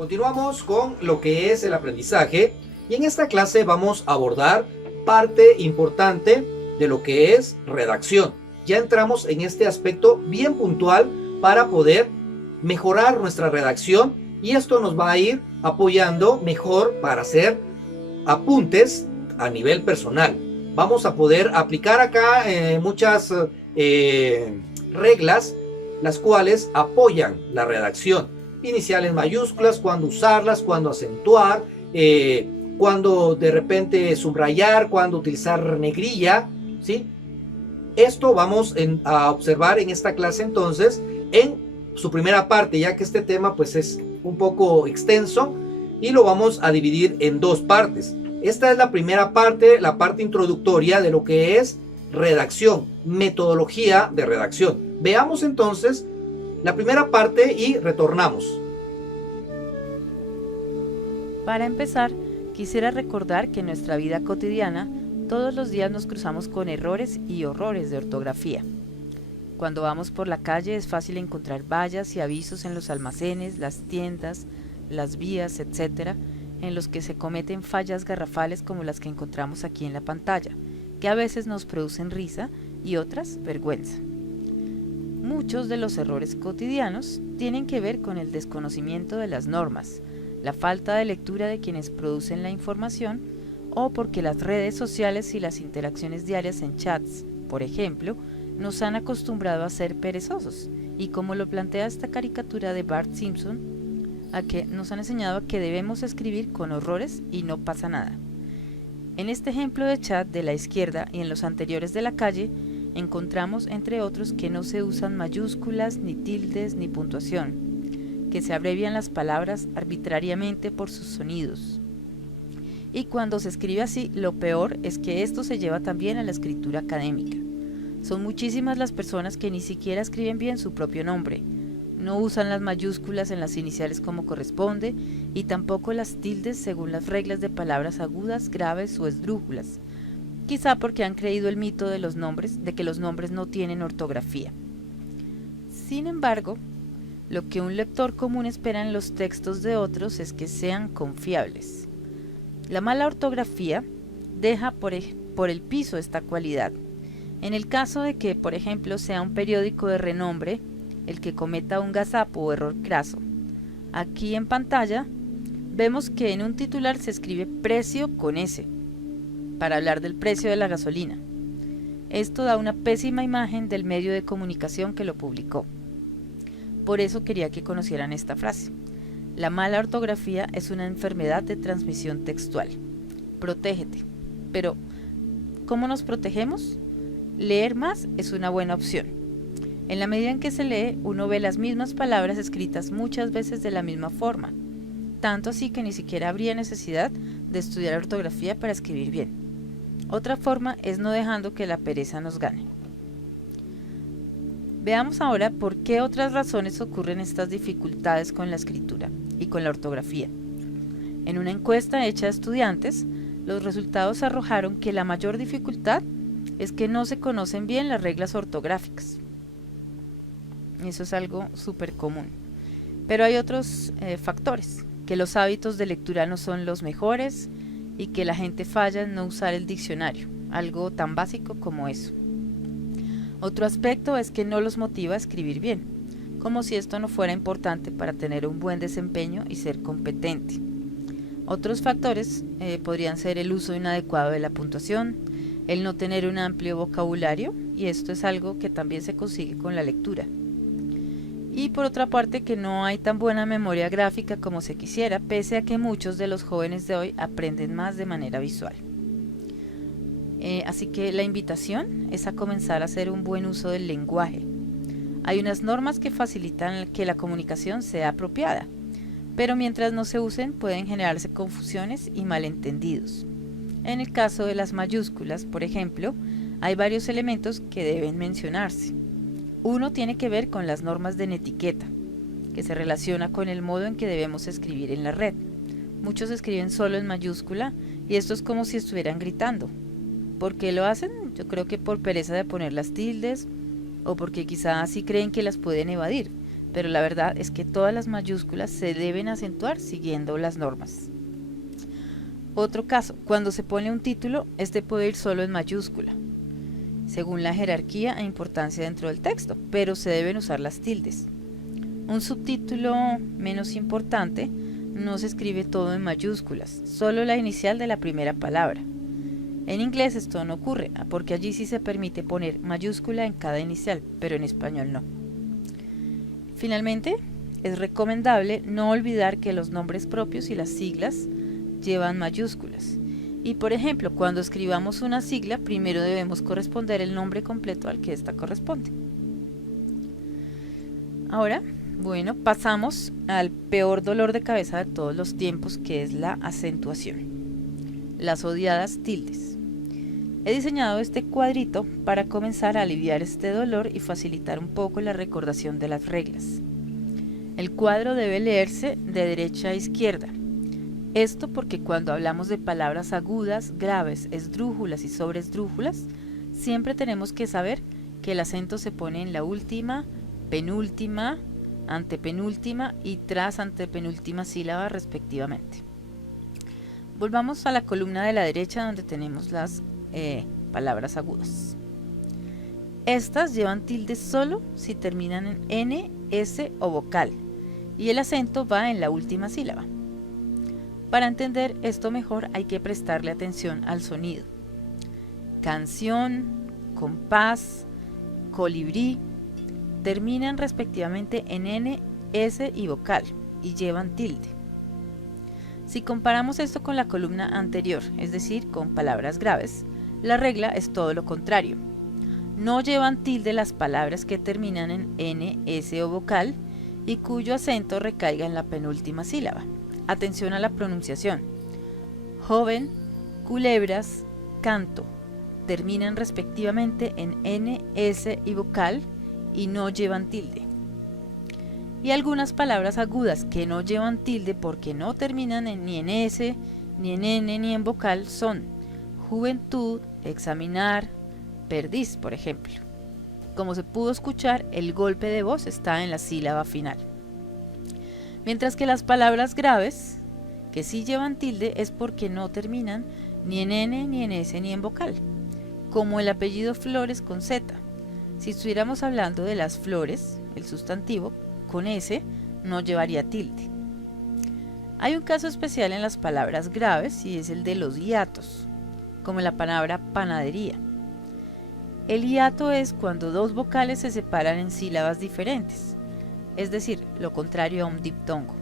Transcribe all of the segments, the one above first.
Continuamos con lo que es el aprendizaje y en esta clase vamos a abordar parte importante de lo que es redacción. Ya entramos en este aspecto bien puntual para poder mejorar nuestra redacción y esto nos va a ir apoyando mejor para hacer apuntes a nivel personal. Vamos a poder aplicar acá muchas reglas las cuales apoyan la redacción. Iniciales mayúsculas, cuándo usarlas, cuándo acentuar, cuándo de repente subrayar, cuándo utilizar negrilla, ¿sí? Esto vamos a observar en esta clase entonces en su primera parte, ya que este tema pues es un poco extenso y lo vamos a dividir en dos partes. Esta es la primera parte, la parte introductoria de lo que es redacción, metodología de redacción. Veamos entonces la primera parte y retornamos. Para empezar, quisiera recordar que en nuestra vida cotidiana todos los días nos cruzamos con errores y horrores de ortografía. Cuando vamos por la calle es fácil encontrar vallas y avisos en los almacenes, las tiendas, las vías, etc., en los que se cometen fallas garrafales como las que encontramos aquí en la pantalla, que a veces nos producen risa y otras vergüenza. Muchos de los errores cotidianos tienen que ver con el desconocimiento de las normas, la falta de lectura de quienes producen la información o porque las redes sociales y las interacciones diarias en chats, por ejemplo, nos han acostumbrado a ser perezosos y como lo plantea esta caricatura de Bart Simpson, a que nos han enseñado a que debemos escribir con horrores y no pasa nada. En este ejemplo de chat de la izquierda y en los anteriores de la calle, encontramos entre otros que no se usan mayúsculas, ni tildes, ni puntuación, que se abrevian las palabras arbitrariamente por sus sonidos. Y cuando se escribe así, lo peor es que esto se lleva también a la escritura académica. Son muchísimas las personas que ni siquiera escriben bien su propio nombre, no usan las mayúsculas en las iniciales como corresponde y tampoco las tildes según las reglas de palabras agudas, graves o esdrújulas, quizá porque han creído el mito de los nombres, de que los nombres no tienen ortografía. Sin embargo, lo que un lector común espera en los textos de otros es que sean confiables. La mala ortografía deja por el piso esta cualidad. En el caso de que, por ejemplo, sea un periódico de renombre el que cometa un gazapo o error craso. Aquí en pantalla vemos que en un titular se escribe precio con S, para hablar del precio de la gasolina. Esto da una pésima imagen del medio de comunicación que lo publicó. Por eso quería que conocieran esta frase. La mala ortografía es una enfermedad de transmisión textual. Protégete. Pero, ¿cómo nos protegemos? Leer más es una buena opción. En la medida en que se lee, uno ve las mismas palabras escritas muchas veces de la misma forma, tanto así que ni siquiera habría necesidad de estudiar ortografía para escribir bien. Otra forma es no dejando que la pereza nos gane. Veamos ahora por qué otras razones ocurren estas dificultades con la escritura y con la ortografía. En una encuesta hecha a estudiantes, los resultados arrojaron que la mayor dificultad es que no se conocen bien las reglas ortográficas. Eso es algo súper común. Pero hay otros factores, que los hábitos de lectura no son los mejores y que la gente falla en no usar el diccionario, algo tan básico como eso. Otro aspecto es que no los motiva a escribir bien, como si esto no fuera importante para tener un buen desempeño y ser competente. Otros factores podrían ser el uso inadecuado de la puntuación, el no tener un amplio vocabulario, y esto es algo que también se consigue con la lectura. Y por otra parte que no hay tan buena memoria gráfica como se quisiera, pese a que muchos de los jóvenes de hoy aprenden más de manera visual. Así que la invitación es a comenzar a hacer un buen uso del lenguaje. Hay unas normas que facilitan que la comunicación sea apropiada, pero mientras no se usen pueden generarse confusiones y malentendidos. En el caso de las mayúsculas, por ejemplo, hay varios elementos que deben mencionarse. Uno tiene que ver con las normas de netiqueta, que se relaciona con el modo en que debemos escribir en la red. Muchos escriben solo en mayúscula y esto es como si estuvieran gritando. ¿Por qué lo hacen? Yo creo que por pereza de poner las tildes o porque quizás así creen que las pueden evadir, pero la verdad es que todas las mayúsculas se deben acentuar siguiendo las normas. Otro caso, cuando se pone un título, este puede ir solo en mayúscula, según la jerarquía e importancia dentro del texto, pero se deben usar las tildes. Un subtítulo menos importante no se escribe todo en mayúsculas, solo la inicial de la primera palabra. En inglés esto no ocurre, porque allí sí se permite poner mayúscula en cada inicial, pero en español no. Finalmente, es recomendable no olvidar que los nombres propios y las siglas llevan mayúsculas. Y por ejemplo, cuando escribamos una sigla, primero debemos corresponder el nombre completo al que ésta corresponde. Ahora, bueno, pasamos al peor dolor de cabeza de todos los tiempos, que es la acentuación. Las odiadas tildes. He diseñado este cuadrito para comenzar a aliviar este dolor y facilitar un poco la recordación de las reglas. El cuadro debe leerse de derecha a izquierda. Esto porque cuando hablamos de palabras agudas, graves, esdrújulas y sobreesdrújulas, siempre tenemos que saber que el acento se pone en la última, penúltima, antepenúltima y tras antepenúltima sílaba respectivamente. Volvamos a la columna de la derecha donde tenemos las palabras agudas. Estas llevan tilde solo si terminan en N, S o vocal y el acento va en la última sílaba. Para entender esto mejor hay que prestarle atención al sonido. Canción, compás, colibrí terminan respectivamente en N, S y vocal y llevan tilde. Si comparamos esto con la columna anterior, es decir, con palabras graves, la regla es todo lo contrario. No llevan tilde las palabras que terminan en N, S o vocal y cuyo acento recaiga en la penúltima sílaba. Atención a la pronunciación. Joven, culebras, canto terminan respectivamente en N, S y vocal y no llevan tilde. Y algunas palabras agudas que no llevan tilde porque no terminan ni en S, ni en N, ni en vocal son juventud, examinar, perdiz, por ejemplo. Como se pudo escuchar, el golpe de voz está en la sílaba final. Mientras que las palabras graves, que sí llevan tilde, es porque no terminan ni en N, ni en S, ni en vocal, como el apellido Flores con Z. Si estuviéramos hablando de las flores, el sustantivo, con S, no llevaría tilde. Hay un caso especial en las palabras graves y es el de los hiatos, como la palabra panadería. El hiato es cuando dos vocales se separan en sílabas diferentes, es decir, lo contrario a un diptongo.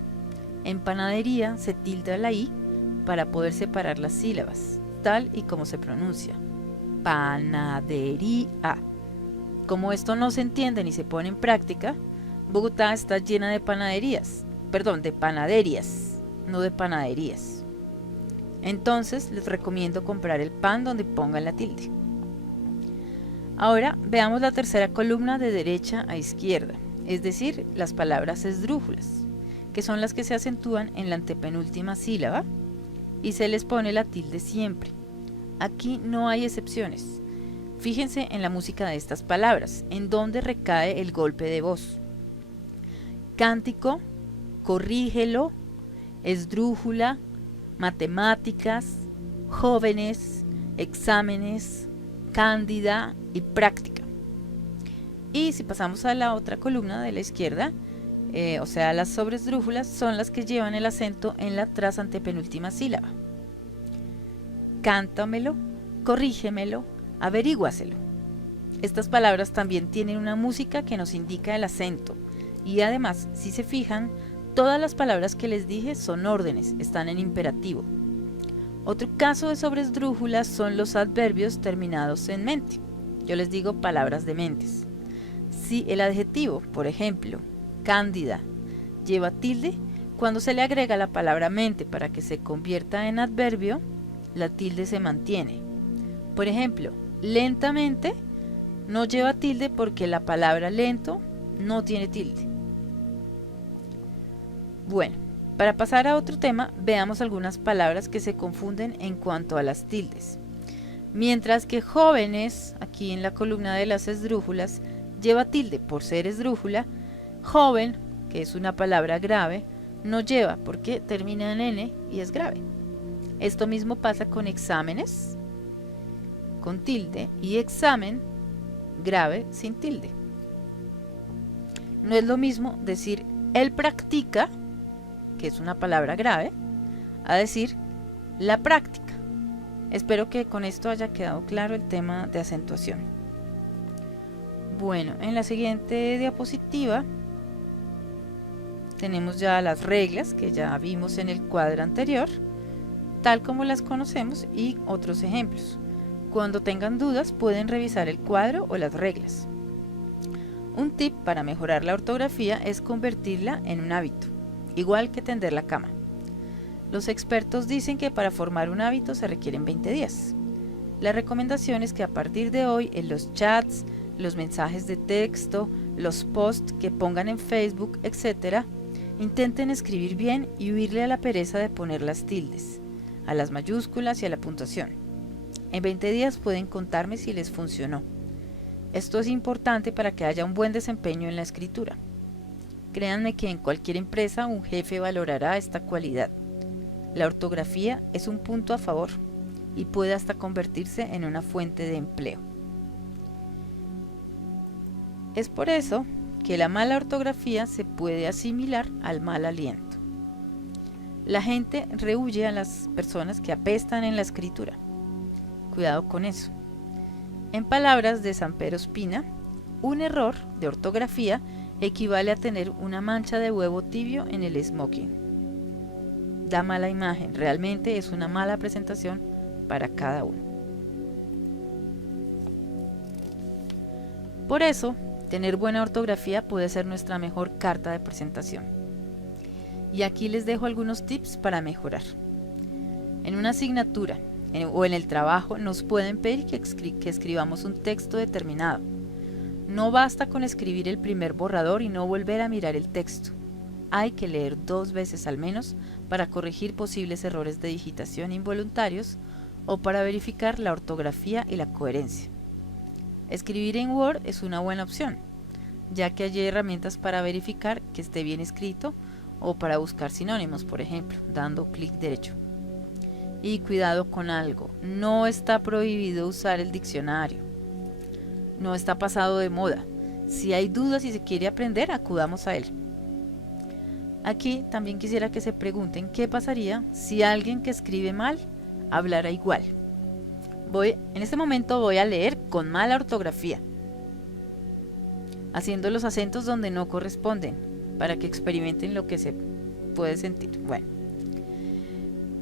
En panadería se tilda la I para poder separar las sílabas, tal y como se pronuncia. Panadería. Como esto no se entiende ni se pone en práctica, Bogotá está llena de panaderías, no de panaderías. Entonces les recomiendo comprar el pan donde pongan la tilde. Ahora veamos la tercera columna de derecha a izquierda, es decir, las palabras esdrújulas, que son las que se acentúan en la antepenúltima sílaba y se les pone la tilde siempre. Aquí no hay excepciones. Fíjense en la música de estas palabras, en donde recae el golpe de voz. Cántico, corrígelo, esdrújula, matemáticas, jóvenes, exámenes, cándida y práctica. Y si pasamos a la otra columna de la izquierda, o sea, las sobresdrújulas son las que llevan el acento en la tras antepenúltima sílaba. Cántamelo, corrígemelo, averíguaselo. Estas palabras también tienen una música que nos indica el acento y además, si se fijan, todas las palabras que les dije son órdenes, están en imperativo. Otro caso de sobresdrújulas son los adverbios terminados en mente. Yo les digo palabras de mentes. Si el adjetivo, por ejemplo, cándida, lleva tilde, cuando se le agrega la palabra mente para que se convierta en adverbio, la tilde se mantiene. Por ejemplo, lentamente no lleva tilde porque la palabra lento no tiene tilde. Bueno, para pasar a otro tema, veamos algunas palabras que se confunden en cuanto a las tildes. Mientras que jóvenes, aquí en la columna de las esdrújulas, lleva tilde por ser esdrújula, Joven, que es una palabra grave, no lleva porque termina en N y es grave. Esto mismo pasa con exámenes, con tilde, y examen, grave, sin tilde. No es lo mismo decir él practica, que es una palabra grave, a decir la práctica. Espero que con esto haya quedado claro el tema de acentuación. Bueno, en la siguiente diapositiva tenemos ya las reglas que ya vimos en el cuadro anterior, tal como las conocemos, y otros ejemplos. Cuando tengan dudas pueden revisar el cuadro o las reglas. Un tip para mejorar la ortografía es convertirla en un hábito, igual que tender la cama. Los expertos dicen que para formar un hábito se requieren 20 días. La recomendación es que a partir de hoy en los chats, los mensajes de texto, los posts que pongan en Facebook, etc., intenten escribir bien y huirle a la pereza de poner las tildes, a las mayúsculas y a la puntuación. En 20 días pueden contarme si les funcionó. Esto es importante para que haya un buen desempeño en la escritura. Créanme que en cualquier empresa un jefe valorará esta cualidad. La ortografía es un punto a favor y puede hasta convertirse en una fuente de empleo. Es por eso que la mala ortografía se puede asimilar al mal aliento. La gente rehúye a las personas que apestan en la escritura. Cuidado con eso. En palabras de Samper Ospina, un error de ortografía equivale a tener una mancha de huevo tibio en el smoking. Da mala imagen, realmente es una mala presentación para cada uno. Por eso, tener buena ortografía puede ser nuestra mejor carta de presentación. Y aquí les dejo algunos tips para mejorar. En una asignatura o en el trabajo nos pueden pedir que escribamos un texto determinado. No basta con escribir el primer borrador y no volver a mirar el texto. Hay que leer 2 veces al menos para corregir posibles errores de digitación involuntarios o para verificar la ortografía y la coherencia. Escribir en Word es una buena opción, ya que hay herramientas para verificar que esté bien escrito o para buscar sinónimos, por ejemplo, dando clic derecho. Y cuidado con algo, no está prohibido usar el diccionario. No está pasado de moda. Si hay dudas y se quiere aprender, acudamos a él. Aquí también quisiera que se pregunten qué pasaría si alguien que escribe mal hablara igual. En este momento voy a leer con mala ortografía, haciendo los acentos donde no corresponden, para que experimenten lo que se puede sentir. Bueno,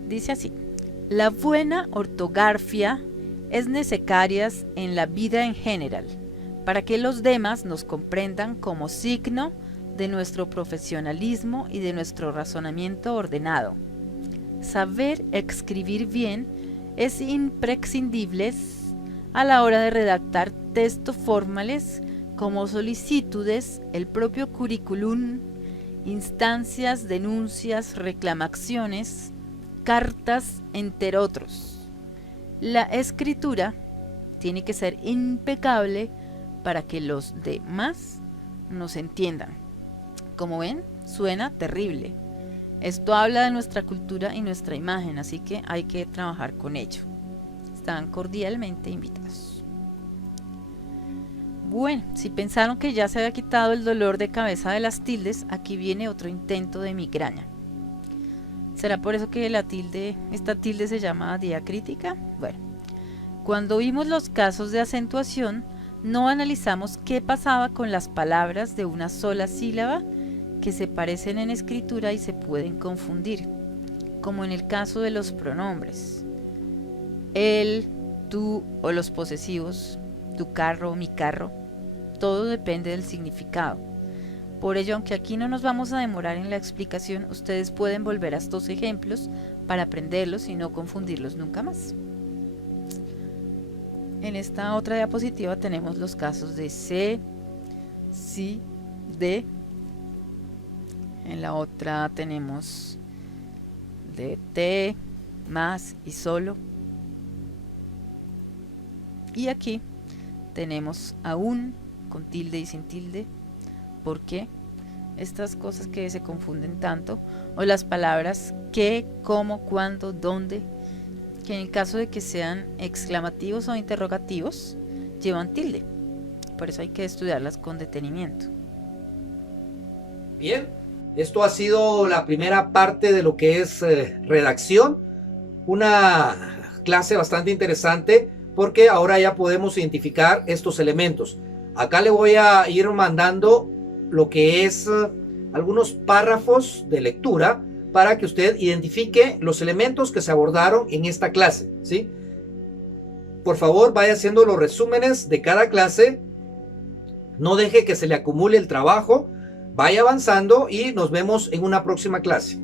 dice así: la buena ortografía es necesaria en la vida en general, para que los demás nos comprendan como signo de nuestro profesionalismo y de nuestro razonamiento ordenado. Saber escribir bien es imprescindible a la hora de redactar textos formales como solicitudes, el propio currículum, instancias, denuncias, reclamaciones, cartas, entre otros. La escritura tiene que ser impecable para que los demás nos entiendan. Como ven, suena terrible. Esto habla de nuestra cultura y nuestra imagen, así que hay que trabajar con ello. Están cordialmente invitados. Bueno, si pensaron que ya se había quitado el dolor de cabeza de las tildes, aquí viene otro intento de migraña. ¿Será por eso que esta tilde se llama diacrítica? Bueno, cuando vimos los casos de acentuación, no analizamos qué pasaba con las palabras de una sola sílaba que se parecen en escritura y se pueden confundir, como en el caso de los pronombres. Él, tú o los posesivos, tu carro, mi carro, todo depende del significado. Por ello, aunque aquí no nos vamos a demorar en la explicación, ustedes pueden volver a estos ejemplos para aprenderlos y no confundirlos nunca más. En esta otra diapositiva tenemos los casos de se, si, de. En la otra tenemos de te, más y solo. Y aquí tenemos aún con tilde y sin tilde. ¿Por qué? estas cosas que se confunden tanto, o las palabras qué, cómo, cuándo, dónde, que en el caso de que sean exclamativos o interrogativos, llevan tilde. Por eso hay que estudiarlas con detenimiento. Bien, esto ha sido la primera parte de lo que es redacción. Una clase bastante interesante porque ahora ya podemos identificar estos elementos. Acá le voy a ir mandando lo que es algunos párrafos de lectura para que usted identifique los elementos que se abordaron en esta clase, ¿sí? Por favor, vaya haciendo los resúmenes de cada clase. No deje que se le acumule el trabajo. Vaya avanzando y nos vemos en una próxima clase.